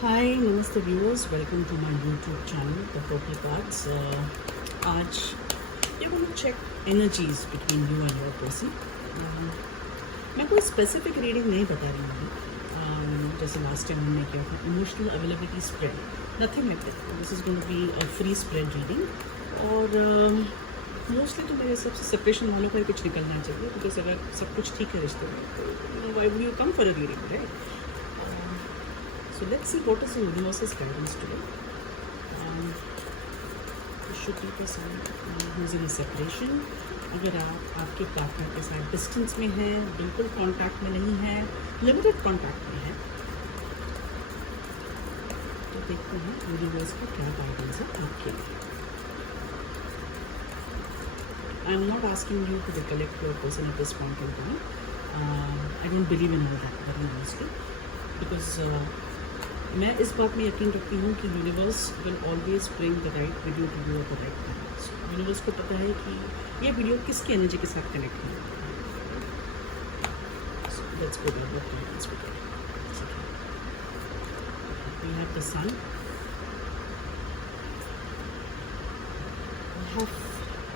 हाय नमस्ते viewers, welcome to my YouTube channel the purple cards. आज you gonna check energies between you and your person. मैं कोई specific reading नहीं बता रही हूँ, जैसे लास्ट टाइम हमने किया था emotional availability spread, nothing like that. This is gonna be a free spread reading और मोस्टली तो मेरे हिसाब से सेपरेशन वालों का ही कुछ निकलना चाहिए, बिकॉज अगर सब कुछ ठीक है रिश्ते में तो why would you come for a reading, right? So let's see what is the universe's guidance today. Should be person who's in a separation. अगर आप आपके पार्टनर के साथ डिस्टेंस में हैं, बिल्कुल कांटेक्ट में नहीं है, लिमिटेड कांटेक्ट में है, तो देखते हैं यूनिवर्स का क्या गाइडेंस है आपके लिए. I am not asking you to recollect your person at this point in time. I don't believe in all that very honestly, because मैं इस बात में यकीन रखती हूँ कि universe will always bring the right video to you at the right time. Universe को पता है कि ये वीडियो किसकी एनर्जी के साथ कनेक्ट है. Let's go there. What happens with it? We have the sun, we have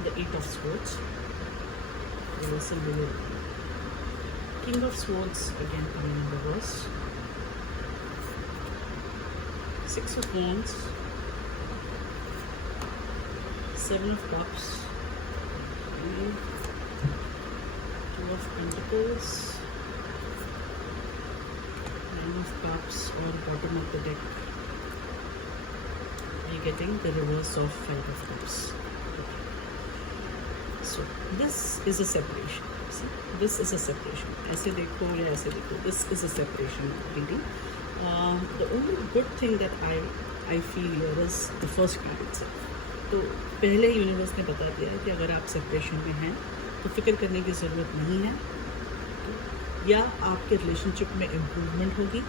the eight of swords, reversal will, king of swords again coming in reverse, Six of Wands, Seven of Cups, Two of Pentacles, Nine of Cups, or bottom of the deck we're getting the reverse of Five of Cups. So this is a separation. See, this is a separation. ऐसे देखो या ऐसे देखो, this is a separation reading. The only good thing that I feel here is the first card itself. तो पहले universe ने बता दिया है कि अगर आप सेपरेशन में हैं तो फिक्र करने की ज़रूरत नहीं है, या आपके रिलेशनशिप में इम्प्रूवमेंट होगी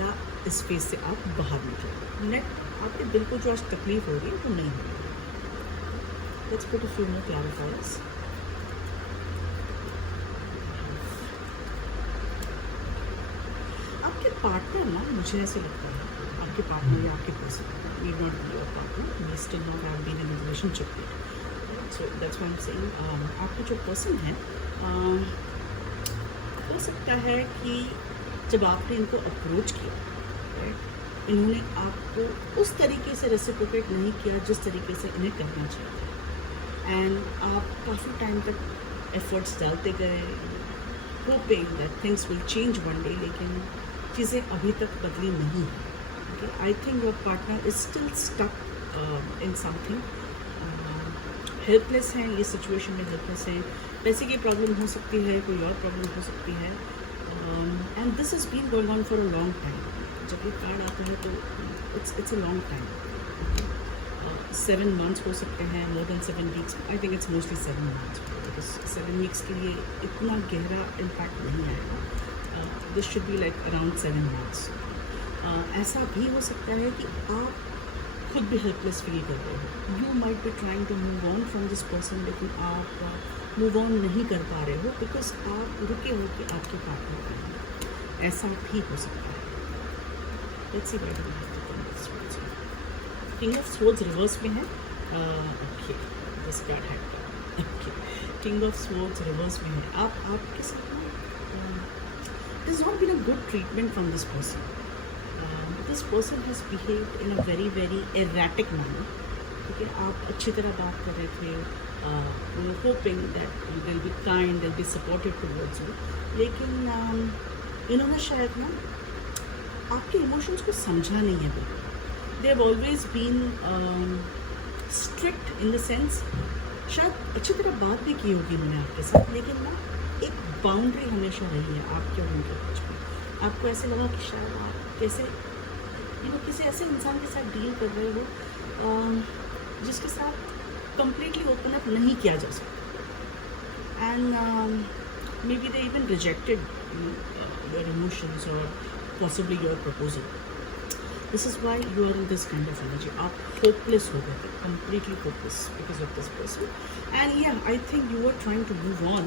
या इस फेज से आप बाहर निकलेंगे. नेट आपके दिल को जो आज तकलीफ हो रही है वो नहीं होगी. Let's put a few more clarifiers. Partner ना, मुझे ऐसे लगता है आपके पार्टनर या आपके person need not be your partner, we still not have been in a relationship with. So that's why I am saying आपके जो पर्सन है, हो सकता है कि जब आपने इनको अप्रोच किया, राइट, इन्होंने आपको उस तरीके से रेसिप्रोकेट नहीं किया जिस तरीके से इन्हें करना चाहिए, एंड आप काफ़ी टाइम तक एफर्ट्स डालते गए hoping that things will change one day, लेकिन चीज़ें अभी तक बदली नहीं है. I think your partner is still stuck in something, helpless हैं, ये सिचुएशन में हेल्पलेस हैं. पैसे की प्रॉब्लम हो सकती है, कोई और प्रॉब्लम हो सकती है, and this is been going on for a long time. जब ये कार्ड आता है तो it's a long time. 7 months हो सकते हैं, more than 7 weeks. I think it's mostly 7 months, because 7 weeks के लिए इतना गहरा इम्पैक्ट नहीं आएगा. This should be like around 7 months. ऐसा भी हो सकता है कि आप खुद भी हेल्पलेस फील कर रहे हो. You might be trying to move on from this person, लेकिन आप मूव ऑन नहीं कर पा रहे हो बिकॉज आप रुके हो कि आपके पार्टनर पे हैं. ऐसा भी हो सकता है. Let's see what we have. King of swords reverse में है. ओके, दिस कार्ड है. Okay, king of swords reverse में है. आप आपके साथ there's not been a good treatment from this person. This person has behaved in a very very erratic manner. Okay, आप अच्छी तरह बात कर रहे थे, we were hoping that they'll be kind, they'll be supportive towards you, लेकिन इन्होंने शायद ना आपके इमोशंस को समझा नहीं है बिल्कुल. They have always been strict in the sense, शायद अच्छी तरह बात भी की होगी उन्होंने आपके साथ, लेकिन ना एक बाउंड्री हमेशा रही है आपके और उनके बीच में. आपको ऐसे लगा कि शायद आप कैसे किसी ऐसे इंसान के साथ डील कर रहे हो जिसके साथ कंप्लीटली ओपन अप नहीं किया जा सकता, and maybe they even rejected your emotions और possibly your proposal. This is why you are in this kind of energy. आप होपलेस हो गए थे, completely hopeless because of this person. And yeah, I think you were trying to move on,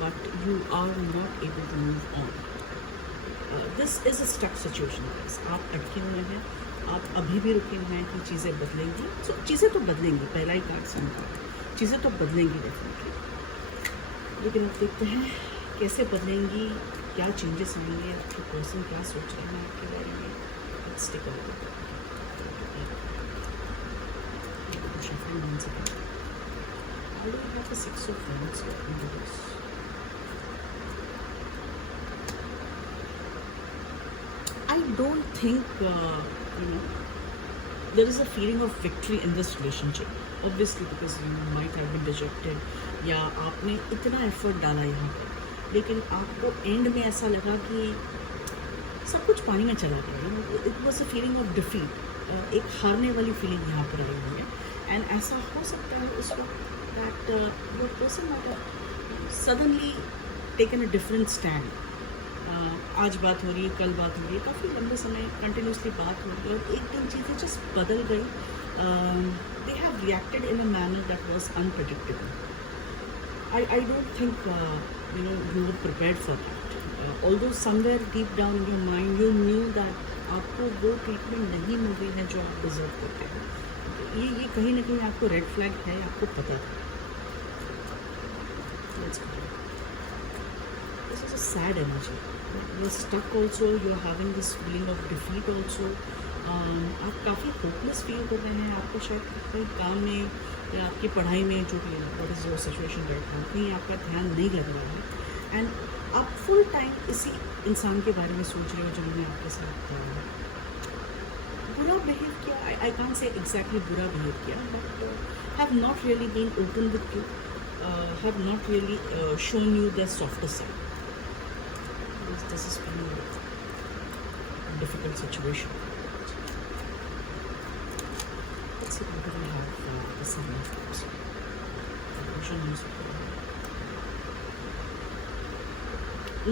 but you are not able to move on. This is a stuck situation guys. आप अटके हुए हैं, आप अभी भी रुके हुए हैं कि चीज़ें बदलेंगी. सो चीज़ें तो बदलेंगी, पहला ही कार्ड समझा, चीज़ें तो बदलेंगी डेफिनेटली. लेकिन अब देखते हैं कैसे बदलेंगी, क्या चेंजेस आएंगे, आपके पर्सन क्या सोच रहे हैं आपके बारे में. Let's take a look. Shuffle once again. How do we have the Six of Wands here into this? I don't think, there is a feeling of victory in this relationship. Obviously, because you might have been rejected, या आपने इतना effort डाला यहाँ पर, लेकिन आपको and में ऐसा लगा कि सब कुछ पानी में चला गया. It was a feeling of defeat. एक हारने वाली फीलिंग यहाँ पर आई हुई है. एंड ऐसा हो सकता है उस वक्त that your person might have suddenly taken a different stand. आज बात हो रही है, कल बात हो रही है, काफ़ी लंबे समय कंटिन्यूसली बात हो रही है, और एक दिन चीज़ें जस्ट बदल गई. They have reacted in a manner that was unpredictable. I don't think you were prepared for that. Although somewhere deep down in your mind you knew that आपको वो ट्रीटमेंट नहीं मिल रही है जो आप डिजर्व करते हैं. ये कहीं ना कहीं आपको रेड फ्लैग है, आपको पता है. This is a sad energy. You're stuck also. You're having this feeling of defeat also. आप काफ़ी होपलेस फील कर रहे हैं. आपको शायद अपने काम में या आपकी पढ़ाई में जो भी what is your situation right now, कहीं आपका ध्यान नहीं लग रहा है. एंड आप फुल टाइम इसी इंसान के बारे में सोच रहे हो जिन्होंने आपके साथ बुरा बिहेव किया. आई कांट से एग्जैक्टली बुरा बिहेव किया, but have not really been open with you, have not really shown you the softer side. This is a difficult situation. Let's see what do we have the Sun of Cups.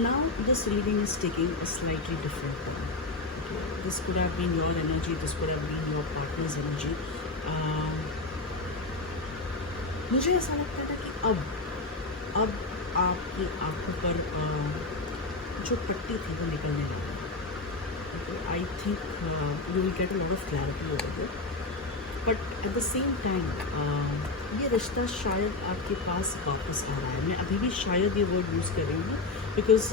Now this reading is taking a slightly different turn. Okay. This could have been your energy, this could have been your partner's energy. मुझे ऐसा लगता था कि अब आपकी आंखों पर जो पट्टी थी वो निकलने लगी. I think you will get a lot of clarity over there. But at the same time, ये रिश्ता शायद आपके पास वापस आ रहा है. मैं अभी भी शायद ये वर्ड यूज़ कर रही हूँ because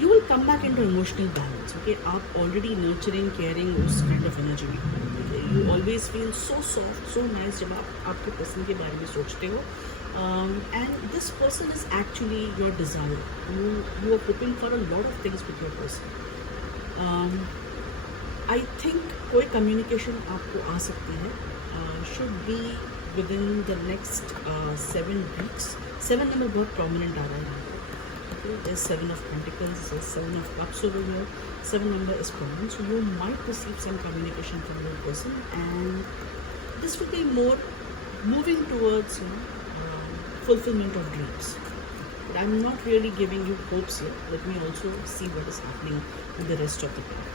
you will come back into emotional balance. Okay, आप already nurturing, caring, उस kind of energy में हो. You always feel so soft, so nice जब आप आपके पर्सन के बारे में सोचते हो. And this person is actually your desire. You are hoping for a lot of things with your person. I think कोई कम्युनिकेशन आपको आ सकती है. Should be within the next 7 weeks. 7 number बहुत prominent आ रहा है. Okay, there's 7 of Pentacles, there's 7 of Cups over here. 7 number is prominent, so you might receive some communication from your person, and this will be more moving towards fulfillment of dreams. But I'm not really giving you hopes here. Let me also see what is happening in the rest of the card.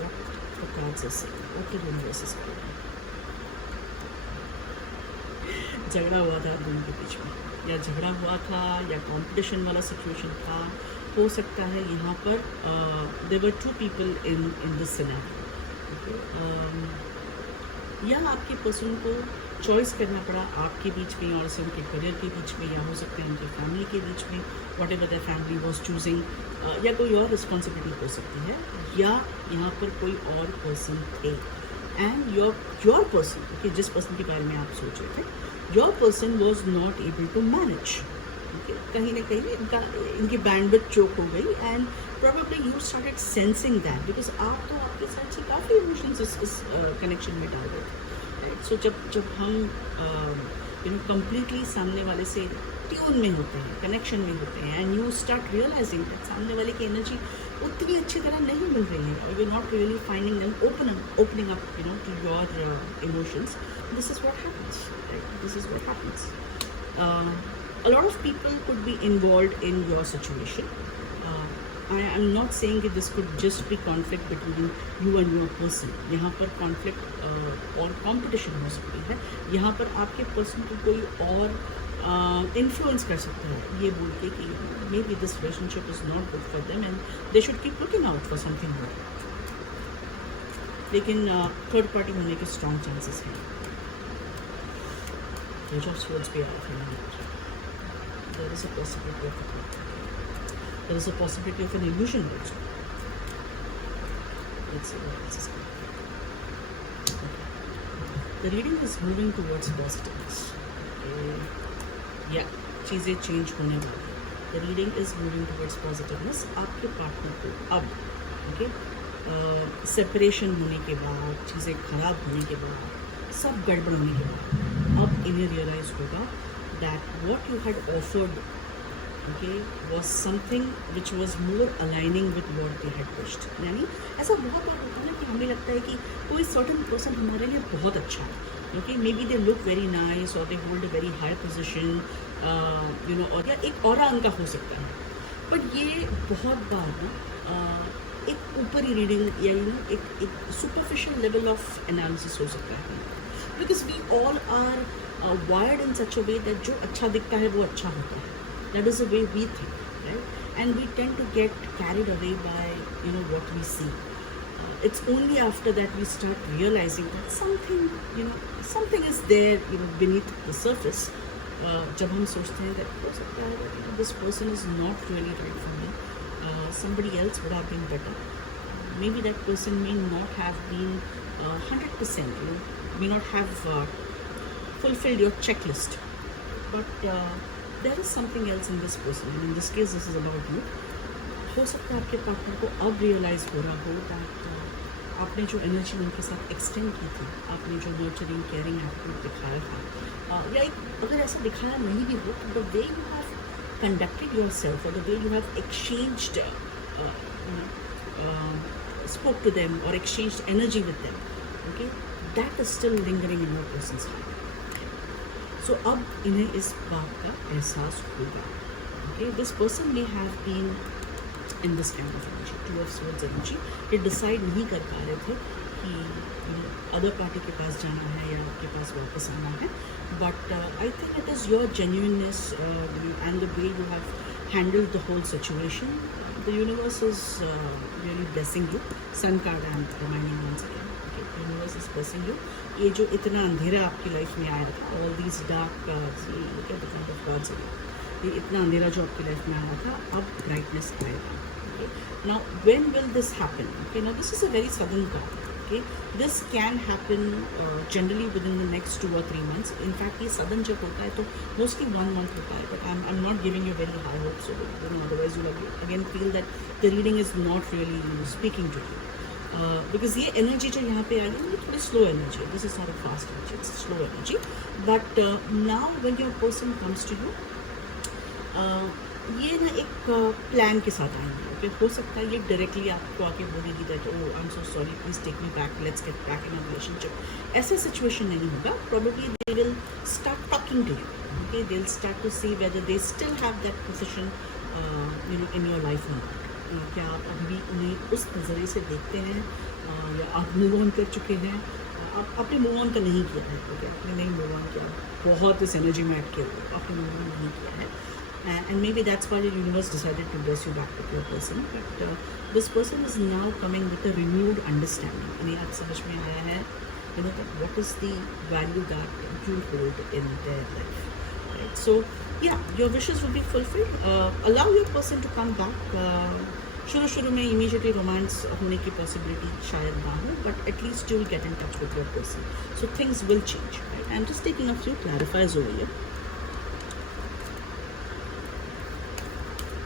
What the cards are saying, what the universe is saying. झगड़ा हुआ था दोनों के बीच में, या झगड़ा हुआ था या कंपटीशन वाला सिचुएशन था. हो सकता है यहाँ पर there were 2 people in this scenario. या आपके पर्सन को चॉइस करना पड़ा आपके बीच में और से उनके करियर के बीच में, या हो सकता है उनकी फैमिली के बीच में, what ever the family was choosing, या कोई और रिस्पॉन्सिबिलिटी हो सकती है, या यहाँ पर कोई और पर्सन थे. एंड योर पर्सन, कि जिस पर्सन के बारे में आप सोच रहे थे, your person was not able to manage. कहीं ना कहीं इनकी बैंडविड्थ चोक हो गई, and probably you started sensing that, because आप तो आपके साइड से काफ़ी इमोशंस इस कनेक्शन में डाल रहे थे. सो जब हम कंप्लीटली सामने वाले से ट्यून में होते हैं, कनेक्शन में होते हैं, and you start realizing that सामने वाले की एनर्जी उतनी अच्छी तरह नहीं मिल रही है, you not really finding them opening up to your emotions. This is what happens, this is what happens. A lot of people could be involved in your situation. I am not saying that this could just be conflict between you and your person. यहाँ पर conflict और competition हो सकती है. यहाँ पर आपके person को कोई और इन्फ्लुएंस कर सकता है ये बोल के कि may be this relationship is not good for them and they should keep looking out for something more. लेकिन थर्ड पार्टी होने के स्ट्रॉन्ग चांसेस हैं. Page of Swords भी आया है. There is a possibility of a third party. There is a possibility of an illusion also. Let's see what else is coming. Okay. The reading is moving towards positiveness. Yeah, चीज़ें change होने वाली है. The reading is moving towards positiveness. आपके partner को अब okay separation होने के बाद, चीज़ें खराब होने के बाद, सब गड़बड़ होने के बाद अब इन्हें रियलाइज होगा that what you had offered okay was something which was more aligning with what they had wished. यानी ऐसा बहुत बार होता है ना कि हमें लगता है कि कोई सर्टन पर्सन हमारे लिए बहुत अच्छा है. Okay maybe they look very nice और they hold a very high position और या एक ऑरा उनका हो सकता है. बट ये बहुत बार ना एक ऊपरी रीडिंग या एक सुपरफिशियल लेवल ऑफ एनालिसिस हो सकता है. Because we all are wired in such a way that जो अच्छा दिखता है वो अच्छा होता है. That is a way we think, right? And we tend to get carried away by what we see. It's only after that we start realizing that something is there beneath the surface. जब हम सोचते हैं that हो सकता है that this person is not really right for me. Somebody else would have been better. Maybe that person may not have been 100%, may not have fulfilled your checklist. But there is something else in this person. And in this case, this is about you. हो सकता है आपके partner को अब realise हो रहा हो that आपने जो एनर्जी उनके साथ एक्सटेंड की थी, आपने जो नर्चरिंग केयरिंग एटीट्यूड दिखाया था, या अगर ऐसा दिखाया नहीं भी हो, the way you have conducted yourself or the way you have exchanged spoke to them or exchanged energy with them, okay, that is still lingering in your person's heart. So अब इन्हें इस बात का एहसास होगा. Okay, this person may have been in this kind of energy, two of swords energy. ये decide नहीं कर पा रहे थे कि अदर पार्टी के पास जाना है या आपके पास वापस आना है. But I think it is your genuineness and the way you have handled the whole situation. The universe is really blessing you. Sun card I am reminding once again. Okay, the universe is blessing you. ये जो इतना अंधेरा आपकी life में आया था, all these dark, look at the kind of words in it. ये इतना अंधेरा जो आपकी लाइफ में आया था, अब brightness आएगा. Okay, now when will this happen? Okay, now this is a very sudden card. Okay, this can happen generally within the next 2 or 3 months. In fact, ये sudden जब होता है तो mostly 1 month होता है. But I'm not giving you very high hopes. So otherwise you will again feel that the reading is not really speaking to you. Because ये energy जो यहाँ पे आ गई है, थोड़ी slow energy. This is not a fast energy. It's a slow energy. But now when your person comes to you, ये ना एक प्लान के साथ आएंगे. ओके, हो सकता है ये डायरेक्टली आपको आके बोलेगी that oh I am so sorry, please take me back, let's get back in a relationship. ऐसा सिचुएशन नहीं होगा. Probably they will start talking to you. Okay, they will start to see whether they still have that position in your life में. क्या आप अभी भी उन्हें उस नज़रिए से देखते हैं या आप मूव ऑन कर चुके हैं? आपने मूव ऑन तो नहीं किया है. ओके, आपने नहीं मूव ऑन किया, बहुत इस एनर्जी में अटके हुए, आपने मूव ऑन नहीं किया है. And maybe that's why the universe decided to bless you back with your person. But this person is now coming with a renewed understanding. उन्हें आज समझ में आया है, that what is the value that you hold in their life. Right? So, yeah, your wishes will be fulfilled. Allow your person to come back. शुरू में immediately romance होने की possibility शायद ना हो, but at least you will get in touch with your person. So things will change. Right? I'm just taking a few clarifiers over here.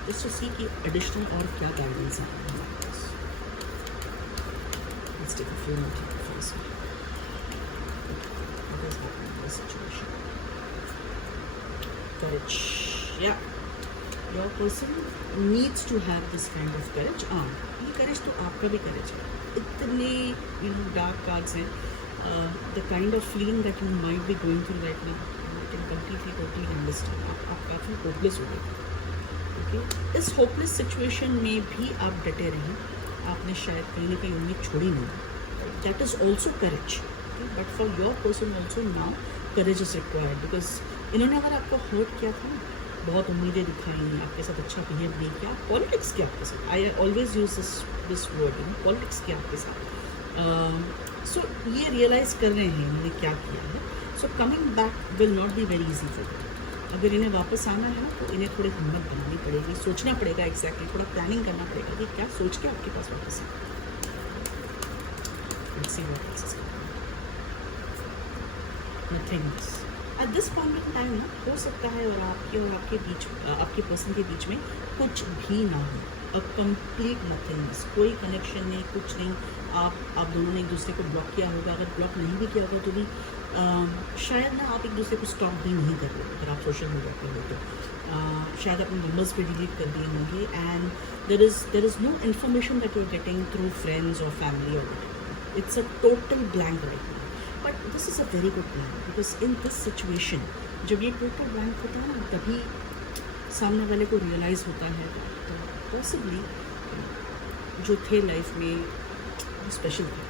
Just to see कि additional और क्या guidance है हमारे पास. Let's take a few more clarifiers. What is happening in this situation? Courage. Yeah. Your person needs to have this kind of courage. ये courage तो आपका भी courage है. इतने dark cards हैं. The kind of feeling that you might be going through right now, I can totally understand. आप काफ़ी hopeless हो गए. इस होपलेस सिचुएशन में भी आप डटे रहें. आपने शायद कहीं ना कहीं उम्मीद छोड़ी नहीं. That is also courage. But for your person also now courage is required because इन्होंने अगर आपको हर्ट किया था ना, बहुत उम्मीदें दिखाई, आपके साथ अच्छा बिहेव नहीं किया, पॉलिटिक्स किया आपके साथ, I always use this word, politics किया आपके साथ। सो ये रियलाइज़ कर रहे हैं इन्होंने क्या किया है। So coming back will not be very easy for them. अगर इन्हें वापस आना है तो इन्हें थोड़ी हिम्मत बनानी पड़ेगी, सोचना पड़ेगा एग्जैक्टली, थोड़ा प्लानिंग करना पड़ेगा कि क्या सोच के आपके पास वापस आए। Let's see what else is coming. Nothing else. At this point in time ना हो सकता है और आपके बीच, आपके पर्सन के बीच में कुछ भी ना हो, अ कंप्लीट नथिंगनेस, कोई कनेक्शन नहीं, कुछ नहीं। आप दोनों ने एक दूसरे को ब्लॉक किया होगा, अगर ब्लॉक नहीं भी किया होगा तो भी शायद ना आप एक दूसरे को स्टॉप भी नहीं कर रहे, अगर आप सोशल मीडिया पर हो तो शायद अपने नंबर्स पे डिलीट कर दिए होंगे, and there is no information that you are getting through friends और फैमिली और it's a total blank right now. But this is a very good plan, because in this situation जब ये total blank होता है ना, तभी सामने वाले को रियलाइज़ होता है तो पॉसिबली जो थे लाइफ में स्पेशल थे।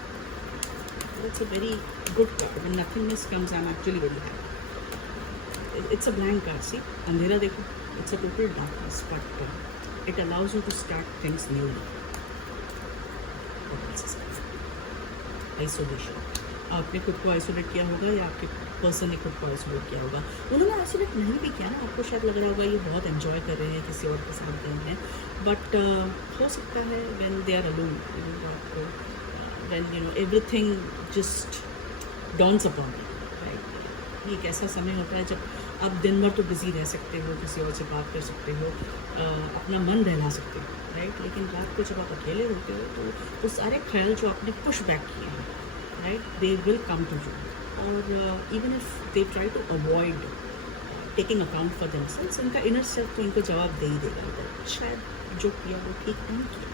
It's a very good card, when nothingness comes I am actually very happy. It's a blank card, see अंधेरा देखो, it's a total darkness, but it allows you to start things newly. Isolation, आपने खुद को isolate किया होगा या आपके person ने खुद को आइसोलेट किया होगा। उन्होंने आइसोलेट नहीं भी किया ना, आपको शायद लग रहा होगा ये बहुत एंजॉय कर रहे हैं, किसी और के साथ गए हैं, बट हो सकता है when they are alone, when everything just dawns upon you, right. ये एक ऐसा समय होता है जब आप दिन भर तो बिजी रह सकते हो, किसी और से बात कर सकते हो, अपना मन बहला सकते हो, राइट, लेकिन रात को जब आप अकेले होते हो तो वो सारे ख्याल जो आपने पुश बैक किए हैं, right, they will come to you, और even if they try to avoid taking account for themselves, इनका इनर सेल्फ तो इनको जवाब दे ही देगा, तो शायद जो किया वो ठीक नहीं किया,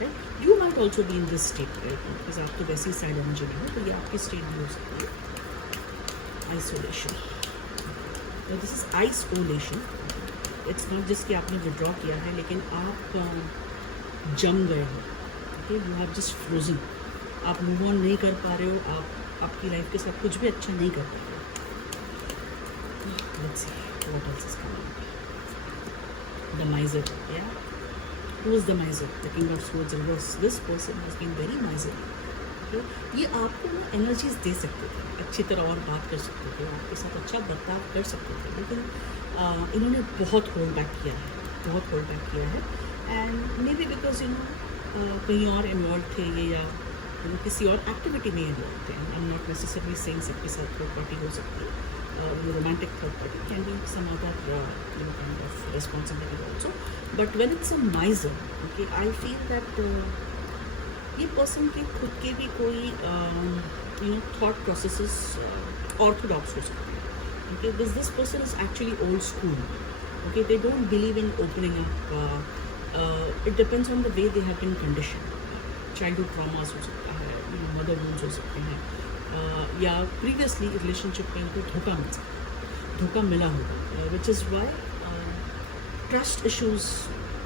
right. You might also be in this state, right, because आप तो वैसी साइड एनर्जी में हो, तो ये आपकी स्टेट भी हो सकती है। Isolation, this is isolation, it's not just कि आपने विड्रॉ किया है, लेकिन आप जम गए हो, okay, you have just frozen, आप मूव ऑन नहीं कर पा रहे हो, आप आपकी लाइफ के साथ कुछ भी अच्छा नहीं कर पा रहे हो। Let's see what else is coming. The miser, yeah. Who is the miser? The king of swords reverse. This person has been very miserly. Okay? ये आपको ना एनर्जीज दे सकते थे, अच्छी तरह और बात कर सकते थे, आपके साथ अच्छा बर्ताव कर सकते थे, लेकिन इन्होंने बहुत होल्ड बैक किया है, बहुत होल्ड बैक किया है, एंड मे बी बिकॉज कहीं और इन्वॉल्व थे ये, या किसी और एक्टिविटी में इन्वॉल्व थे। आई एम नॉट नेसेसरली सेइंग सबके साथ थर्ड पार्टी हो सकती है, romantic third party can be some other kind of responsibility also, but when it's a miser, okay, I feel that ये person के खुद के भी कोई thought processes orthodox हो सकते हैं, okay, this person is actually old school, okay, they don't believe in opening up, it depends on the way they have been conditioned, childhood traumas हो सकता है, mother wounds हो सकते हैं, या प्रीवियसली रिलेशनशिप में उनको धोखा मिल सकता, धोखा मिला होगा, which is why trust issues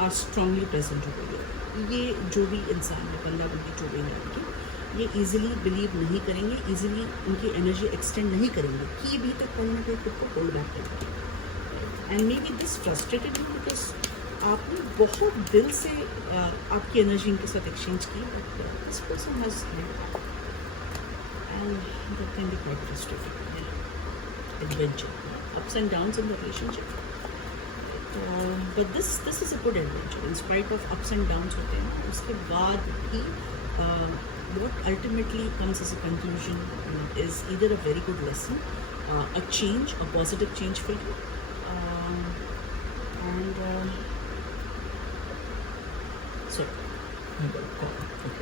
are strongly present होंगे। ये जो भी इंसान है, बंदा बंदी जो भी है, ये ईजिली बिलीव नहीं करेंगे, ईजिली उनकी एनर्जी एक्सटेंड नहीं करेंगे, कि भी तक कहीं ना कहीं खुद को होल्ड बैक करेंगे। And may be this frustrated you because आपने बहुत दिल से आपकी एनर्जी इनके साथ एक्सचेंज की, but this person has and that can be quite frustrating. Yeah. Adventure, ups and downs in the relationship. But this is a good adventure. In spite of ups and downs होते हैं, उसके बाद भी what ultimately comes as a conclusion is either a very good lesson, a change, a positive change for you, and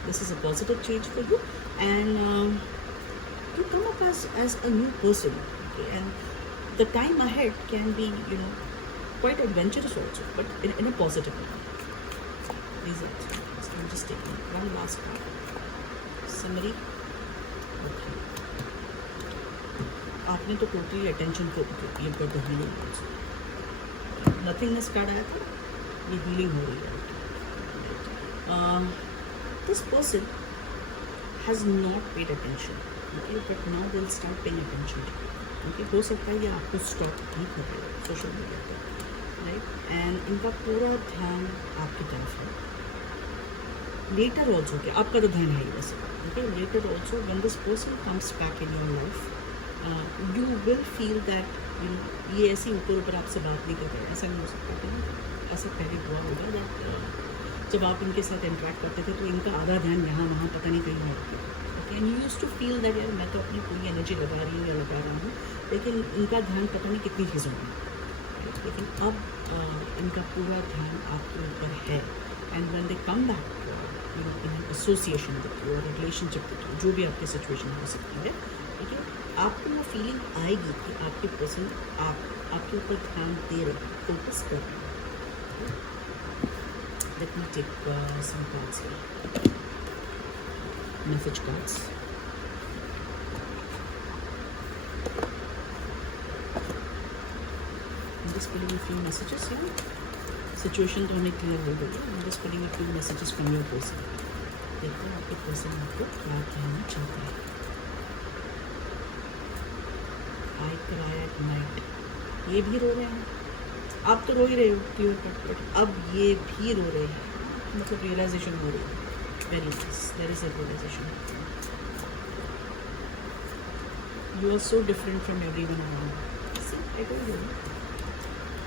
this is a positive change for you, and to come up as a new person, okay? And the time ahead can be quite adventurous also, but in a positive way. These are so I'm just taking one last part summary. Okay, आपने तो totally attention को ये पर the healing also, nothingness card आया था, ये healing हो रही है। This person has not paid attention, okay, but now they'll start paying attention to you, okay, हो सकता है ये आपको स्टॉप भी कर रहे हो सोशल मीडिया पर, राइट, एंड इनका पूरा ध्यान आपकी तरफ है. लेटर ऑल्सो, क्या आपका तो ध्यान है ही वैसे, okay, later also when this person comes back in your life, you will feel that ये ऐसे ऊपर ऊपर आपसे बात नहीं कर रहे. ऐसा नहीं हो सकता कि ऐसा पहले हुआ होगा दैट जब आप इनके साथ इंटरेक्ट करते थे तो इनका आधा ध्यान यहाँ वहाँ पता नहीं कहीं और था. Okay, and you used to feel that यार मैं तो अपनी पूरी एनर्जी लगा रही हूँ या लगा रहा हूँ, लेकिन इनका ध्यान पता नहीं कितनी चीज़ों में. लेकिन अब इनका पूरा ध्यान आपके ऊपर है. And when they come back in association with you और रिलेशनशिप विद यू, जो भी आपकी सिचुएशन हो सकती है, ठीक है, आपको वो फीलिंग आएगी कि आपके पर्सन आपके ऊपर ध्यान दे रहे, फोकस कर रहे हैं. Let me take some cards here, message cards. I'm just putting a few messages here. Situation तो हमें क्लियर हो गई है. I'm just putting a few messages from your person. देखो आपके पर्सन आपको क्या कहना चाहते हैं. I cry at night. ये भी रो रहे हैं. आप तो रो ही रहे हो प्योर कट, बट अब ये भी रो रहे हैं. मतलब रियलाइजेशन हो रही है. Very nice, there is a realization. You are so different from everyone around. See, I told you.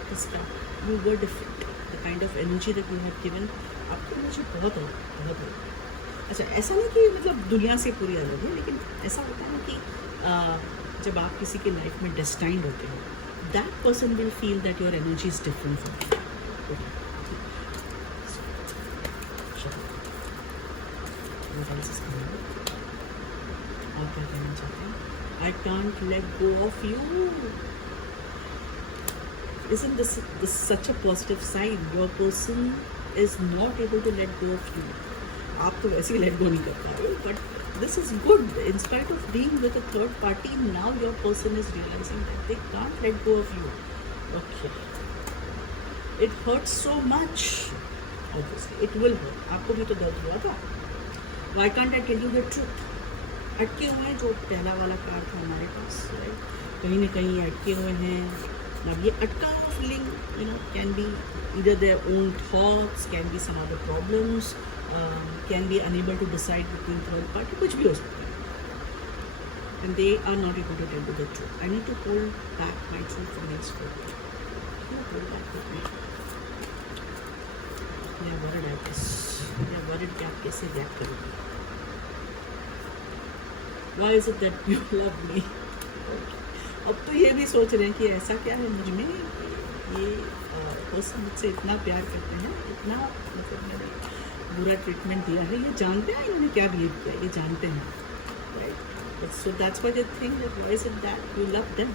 This time, you were different. The kind of energy that you have given, आपको मुझे बहुत बहुत. अच्छा, ऐसा नहीं कि मतलब दुनिया से पूरी अलग है, लेकिन ऐसा होता है ना कि जब आप किसी के लाइफ में डेस्टाइंड होते हो, that person will feel that your energy is different from you. और क्या कहना चाहते हैं? I can't let go of you. Isn't this such a positive sign? Your person is not able to let go of you. आप तो वैसे ही let go नहीं कर पा रहे हो, but this is good. In spite of being with a third party, now your person is realizing that they can't let go of you. Okay. It hurts so much. Obviously, it will hurt. आपको भी तो दर्द हुआ था. Why can't I tell you the truth? अटके हुए हैं, जो पहला वाला कार्ड था हमारे पास, कहीं ना कहीं अटके हुए हैं. अब ये अटका हुआ feeling can be either their own thoughts, can be some other problems, can be unable to decide between third party, कुछ भी हो सकता है. And they are not able to tell you the truth. I need to hold back my truth from henceforth. Hold back with me. they are worried, I guess. They are worried कि आप कैसे react करोगे. Why is it that you love me? अब तो ये भी सोच रहे हैं कि ऐसा क्या है मुझ में, ये पर्सन मुझसे इतना प्यार करते हैं, इतना मतलब मैंने बुरा ट्रीटमेंट दिया है, ये जानते हैं इन्होंने क्या बिहेव किया, ये जानते हैं, right. So that's why they think that why is it that you love them.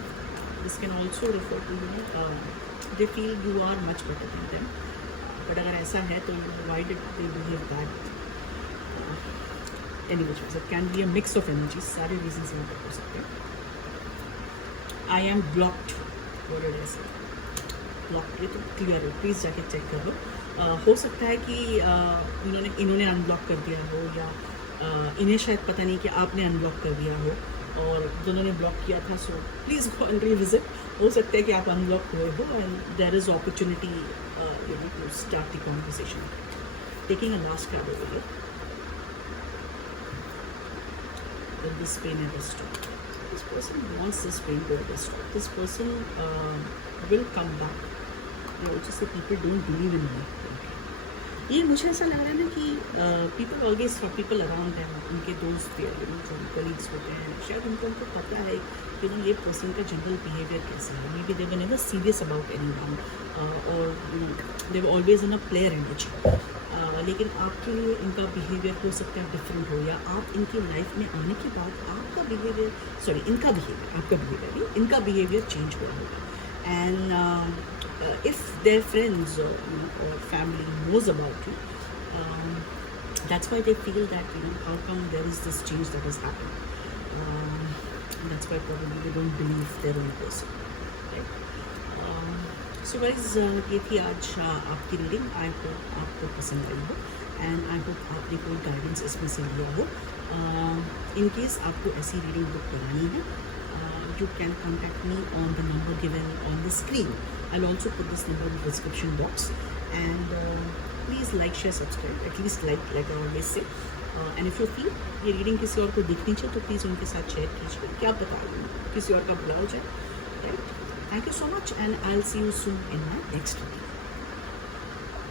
This can also refer to they feel you are much better than them. But अगर ऐसा है तो why did they behave that. Any which it can be a mix of energies. सारे reason यहाँ पर हो सकते हैं. I am blocked. वर्ड ऐसे ब्लॉक्ड, ये तो क्लियर है, प्लीज़ जाके चेक करो. हो सकता है कि इन्होंने अनब्लॉक कर दिया हो, या इन्हें शायद पता नहीं कि आपने अनब्लॉक कर दिया हो, और दोनों ने ब्लॉक किया था. So please go and revisit. हो सकता है कि आप अनब्लॉक हुए हो and there is opportunity to start the conversation. Taking a last card over here. This pain ever stop? This person wants this pain to ever stop. This person will come back. They also say people don't believe in me. ये मुझे ऐसा लग रहा है ना कि people always for people around them, उनके दोस्त या जो कलीग्स होते हैं, शायद उनको पता है कि ये पर्सन का जनरल बिहेवियर कैसा है. Maybe they were never serious about anyone, और they were always in a player energy. लेकिन आपके लिए इनका बिहेवियर हो सकता है डिफरेंट हो, या आप इनकी लाइफ में आने के बाद आपका बिहेवियर, सॉरी इनका बिहेवियर, आपका बिहेवियर नहीं, इनका बिहेवियर चेंज हुआ होगा. And if their friends or family knows about you, that's why they feel that how come there is this change that has happened. That's why probably they don't believe their own person, right? So guys, ये थी आज आपकी reading. I hope आपको पसंद आई हो, and I hope आपने कोई guidance इसमें से लिया हो. इन केस आपको ऐसी रीडिंग बुक करानी है, you can contact me on the number given on the screen. I'll also put this number in the description box. And please like, share, subscribe. At least like I always say. And if you feel ये reading किसी और को दिखनी चाहिए तो please उनके साथ share कीजिए. क्या पता किसी और का भला हो जाए. Right. Thank you so much, and I'll see you soon in my next video.